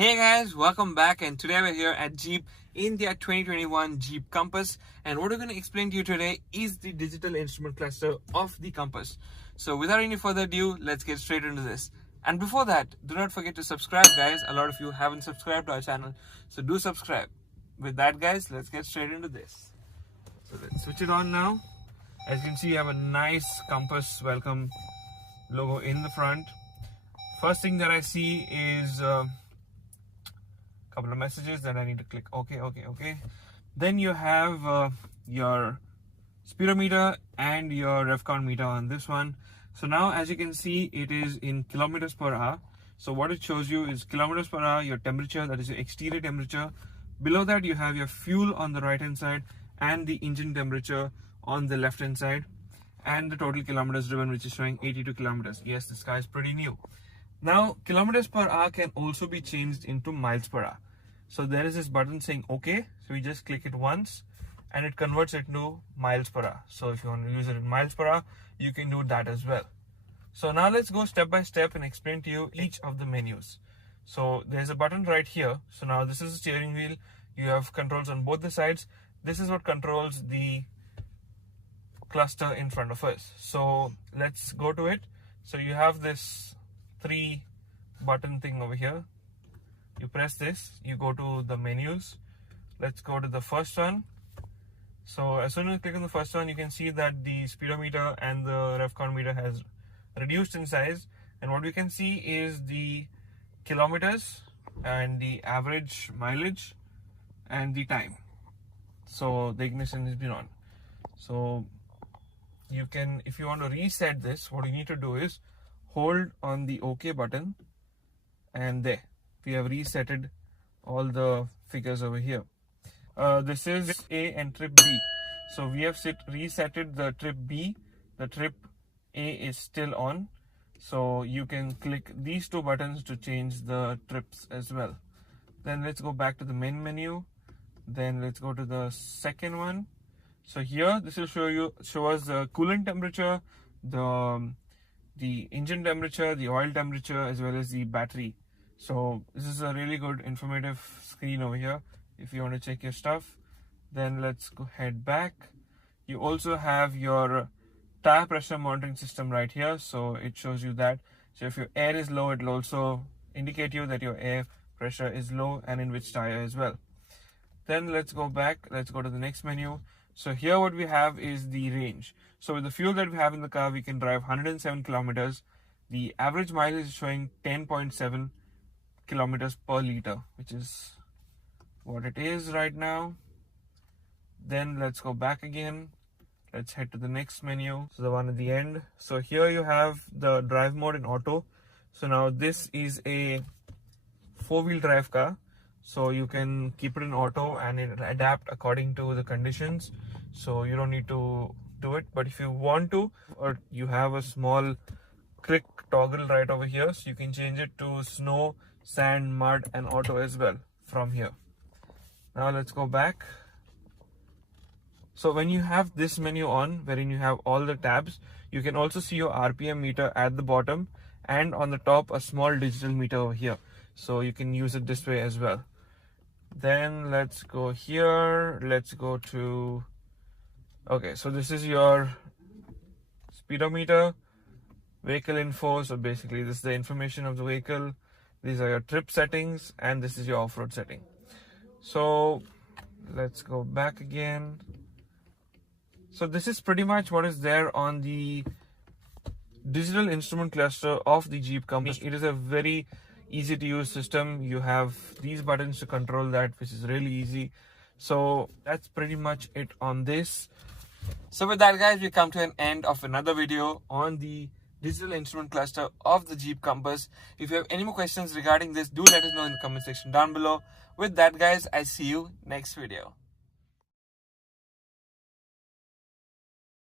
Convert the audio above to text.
Hey guys, welcome back, and today we're here at Jeep in their 2021 Jeep Compass, and what we're going to explain to you today is the digital instrument cluster of the Compass. So without any further ado, let's get straight into this. And before that, do not forget to subscribe guys. A lot of you haven't subscribed to our channel, so do subscribe. With that guys, let's get straight into this. So let's switch it on now. As you can see, you have a nice Compass welcome logo in the front. First thing that I see is couple of messages that I need to click okay. Then you have your speedometer and your rev count meter on this one. So now as you can see, it is in kilometers per hour. So what it shows you is kilometers per hour, your temperature, that is your exterior temperature. Below that you have your fuel on the right hand side and the engine temperature on the left hand side, and the total kilometers driven, which is showing 82 kilometers. Yes, this car is pretty new. Now, kilometers per hour can also be changed into miles per hour. So there is this button saying OK. So we just click it once and it converts it to miles per hour. So if you want to use it in miles per hour, you can do that as well. So now let's go step by step and explain to you each of the menus. So there's a button right here. So now this is the steering wheel. You have controls on both the sides. This is what controls the cluster in front of us. So let's go to it. So you have this 3 button thing over here. You press this, you go to the menus. Let's go to the first one. So as soon as you click on the first one, you can see that the speedometer and the rev count meter has reduced in size, and what we can see is the kilometers and the average mileage and the time. So the ignition has been on. So you can, if you want to reset this, what you need to do is hold on the OK button, and there we have resetted all the figures over here. This is A and trip B. So we have resetted the trip B. The trip A is still on. So you can click these 2 buttons to change the trips as well. Then let's go back to the main menu. Then let's go to the second one. So here this will show us the coolant temperature, the engine temperature, the oil temperature, as well as the battery. So this is a really good informative screen over here if you want to check your stuff. Then let's go head back. You also have your tire pressure monitoring system right here. So it shows you that. So if your air is low, it will also indicate you that your air pressure is low and in which tire as well. Then let's go back. Let's go to the next menu. So here what we have is the range. So with the fuel that we have in the car, we can drive 107 kilometers. The average mileage is showing 10.7 kilometers per liter, which is what it is right now. Then let's go back again. Let's head to the next menu. So the one at the end. So here you have the drive mode in auto. So now this is a 4-wheel drive car. So you can keep it in auto and it will adapt according to the conditions. So you don't need to do it. But if you want to, or you have a small click toggle right over here, so you can change it to snow, sand, mud and auto as well from here. Now let's go back. So when you have this menu on, wherein you have all the tabs, you can also see your RPM meter at the bottom, and on the top a small digital meter over here. So you can use it this way as well. Then let's go here. Let's go to, okay, so this is your speedometer, vehicle info. So basically this is the information of the vehicle. These are your trip settings, and this is your off-road setting. So let's go back again. So this is pretty much what is there on the digital instrument cluster of the Jeep Compass. It is a very easy to use system. You have these buttons to control that, which is really easy. So that's pretty much it on this. So with that guys, we come to an end of another video on the digital instrument cluster of the Jeep Compass. If you have any more questions regarding this, do let us know in the comment section down below. With that guys, I see you next video.